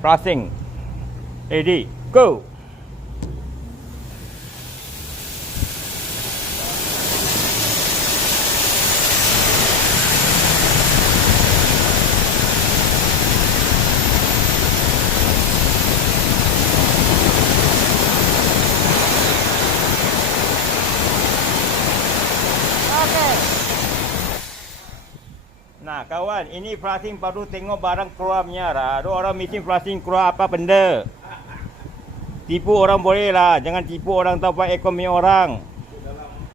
Pressing. Ready, go. Nah kawan, ini flushing baru tengok barang keluar menyara. Ada orang mesin flushing keluar apa benda. Tipu orang boleh lah, jangan tipu orang tahu apa ekonomi orang.